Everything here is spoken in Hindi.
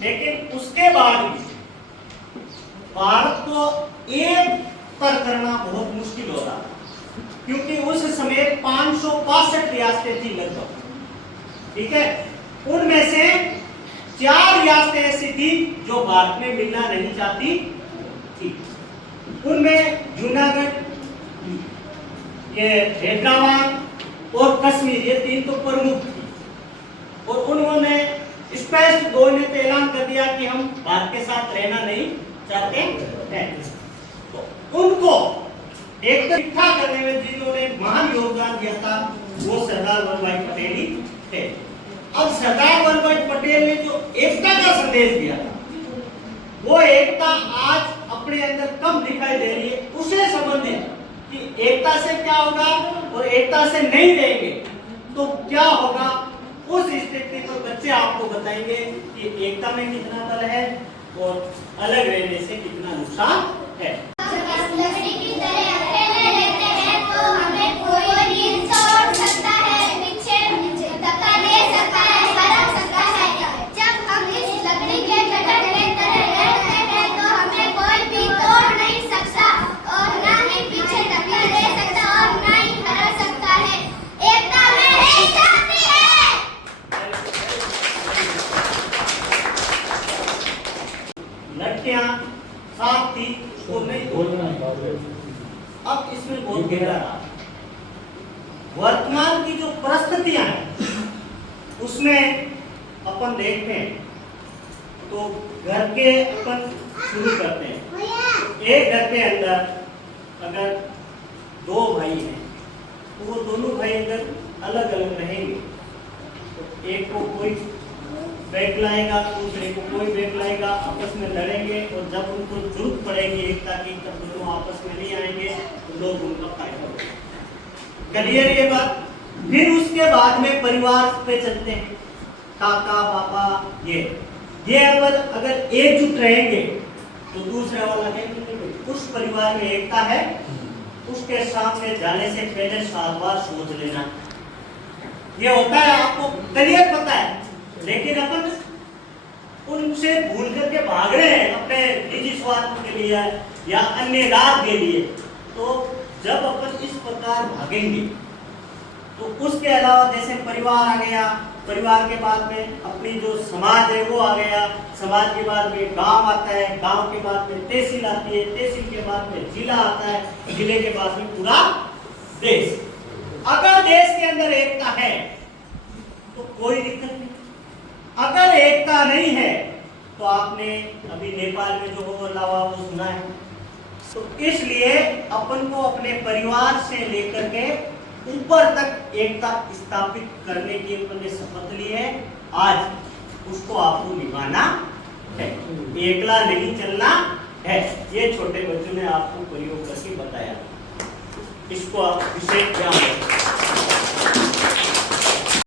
लेकिन उसके बाद भी भारत को एक पर करना बहुत मुश्किल होता, क्योंकि उस समय 562 रियासतें थी लगभग, ठीक है। उनमें से 4 रियासतें ऐसी थी जो भारत में मिलना नहीं चाहती थी। उनमें जूनागढ़, ये हैदराबाद और कश्मीर, ये 3 तो प्रमुख थी। और उन्होंने स्पष्ट ने तो ऐलान कर दिया कि हम भारत के साथ रहना नहीं चाहते हैं। तो उनको एक इकट्ठा करने में जिन्होंने महान योगदान दिया था वो सरदार वल्लभ भाई पटेल ही थे। अब सरदार वल्लभ भाई पटेल ने जो एकता का संदेश दिया था, वो एकता आज अपने अंदर कम दिखाई दे रही है। उसे समझने कि एकता से क्या होगा और एकता से नहीं रहेंगे तो क्या होगा, उस स्थिति पर बच्चे आपको बताएंगे कि एकता में कितना बल है और अलग रहने से कितना नुकसान है। लड़कियां साथ थी, उसको नहीं बोलना। अब इसमें बहुत गहरा रहा। वर्तमान की जो परिस्थितियां हैं उसमें अपन देखते हैं तो घर के अपन शुरू करते हैं। एक घर के अंदर अगर 2 भाई हैं तो वो दोनों भाई अगर अलग अलग रहेंगे तो एक को कोई बैग लाएगा, दूसरे को कोई बैग लाएगा, आपस में लड़ेंगे और जब उनको जरूरत पड़ेगी एकता की तब दोनों आपस में नहीं आएंगे तो लोग उनका फायदा होगा। क्लियर ये बात। फिर उसके बाद में परिवार पे चलते हैं, काका पापा, ये अगर एकजुट रहेंगे तो दूसरा वाला कहेंगे उस परिवार में एकता है, उसके सामने जाने से पहले 7 बार सोच लेना। ये होता है, आपको क्लियर पता है, लेकिन अपन उनसे भूल करके भाग रहे हैं अपने निजी स्वार्थ के लिए या अन्य लाभ के लिए। तो जब अपन इस प्रकार भागेंगे तो उसके अलावा जैसे परिवार आ गया, परिवार के बाद में अपनी जो समाज है वो आ गया, समाज के बाद में गांव आता है, गांव के बाद में तहसील आती है, तहसील के बाद में जिला आता है, जिले के बाद में पूरा देश। अगर देश के अंदर एकता है तो कोई दिक्कत नहीं। अगर एकता नहीं है तो आपने अभी नेपाल में जो हो लावा वो सुना है। तो इसलिए अपन को अपने परिवार से लेकर के ऊपर तक एकता स्थापित करने की अपन ने शपथ ली है। आज उसको आपको निभाना है, एकला नहीं चलना है। ये छोटे बच्चों ने आपको प्रयोग करके बताया, इसको आप विशेष ध्यान रखें।